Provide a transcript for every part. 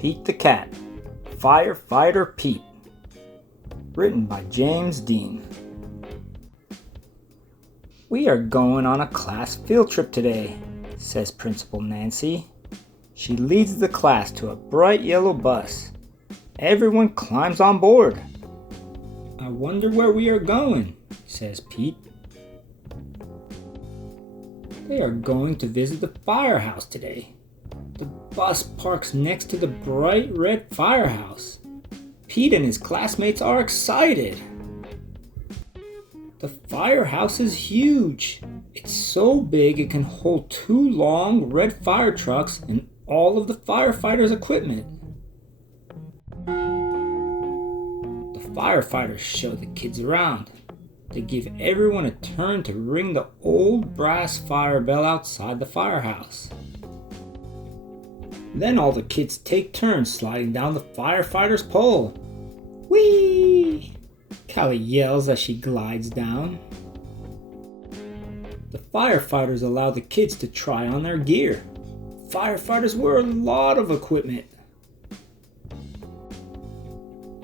Pete the Cat, Firefighter Pete. Written by James Dean. "We are going on a class field trip today," says Principal Nancy. She leads the class to a bright yellow bus. Everyone climbs on board. "I wonder where we are going," says Pete. They are going to visit the firehouse today. The bus parks next to the bright red firehouse. Pete and his classmates are excited. The firehouse is huge. It's so big it can hold 2 long red fire trucks and all of the firefighters' equipment. The firefighters show the kids around. They give everyone a turn to ring the old brass fire bell outside the firehouse. Then all the kids take turns sliding down the firefighter's pole. "Whee!" Callie yells as she glides down. The firefighters allow the kids to try on their gear. Firefighters wear a lot of equipment.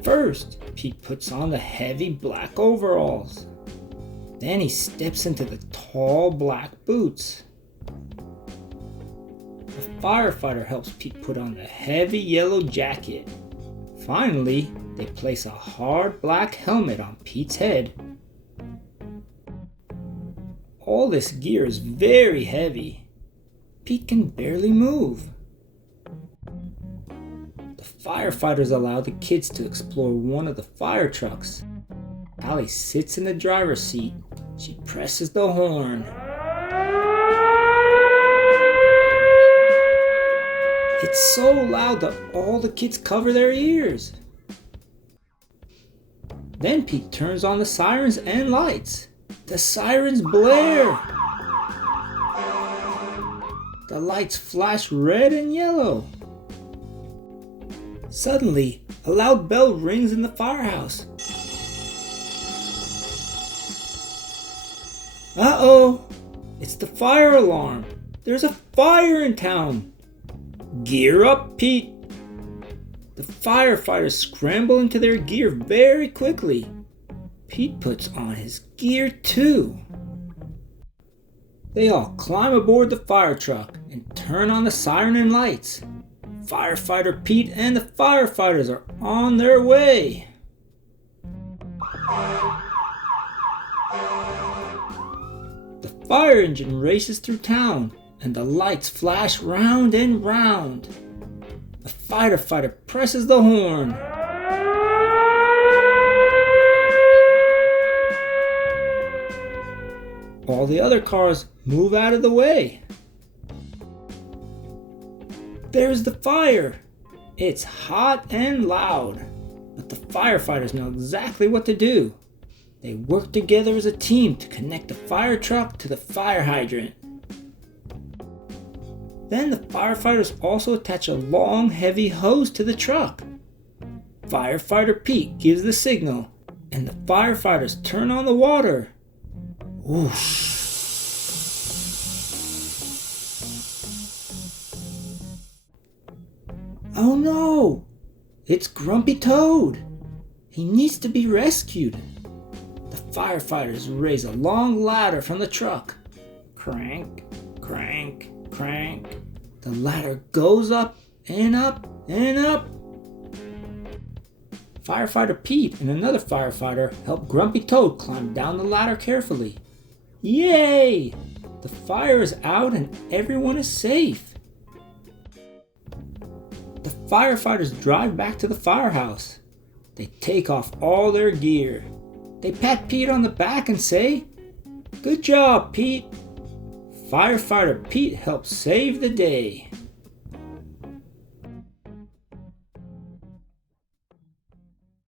First, Pete puts on the heavy black overalls. Then he steps into the tall black boots. The firefighter helps Pete put on the heavy yellow jacket. Finally, they place a hard black helmet on Pete's head. All this gear is very heavy. Pete can barely move. The firefighters allow the kids to explore one of the fire trucks. Callie sits in the driver's seat. She presses the horn. It's so loud that all the kids cover their ears. Then Pete turns on the sirens and lights. The sirens blare. The lights flash red and yellow. Suddenly, a loud bell rings in the firehouse. Uh-oh! It's the fire alarm. There's a fire in town. "Gear up, Pete!" The firefighters scramble into their gear very quickly. Pete puts on his gear too. They all climb aboard the fire truck and turn on the siren and lights. Firefighter Pete and the firefighters are on their way. The fire engine races through town, and the lights flash round and round. The firefighter presses the horn. All the other cars move out of the way. There's the fire. It's hot and loud, but the firefighters know exactly what to do. They work together as a team to connect the fire truck to the fire hydrant. Then the firefighters also attach a long, heavy hose to the truck. Firefighter Pete gives the signal, and the firefighters turn on the water. Whoosh! Oh no! It's Grumpy Toad! He needs to be rescued. The firefighters raise a long ladder from the truck. Crank, crank, crank. The ladder goes up and up and up. Firefighter Pete and another firefighter help Grumpy Toad climb down the ladder carefully. Yay! The fire is out and everyone is safe. The firefighters drive back to the firehouse. They take off all their gear. They pat Pete on the back and say, "Good job, Pete." Firefighter Pete helps save the day.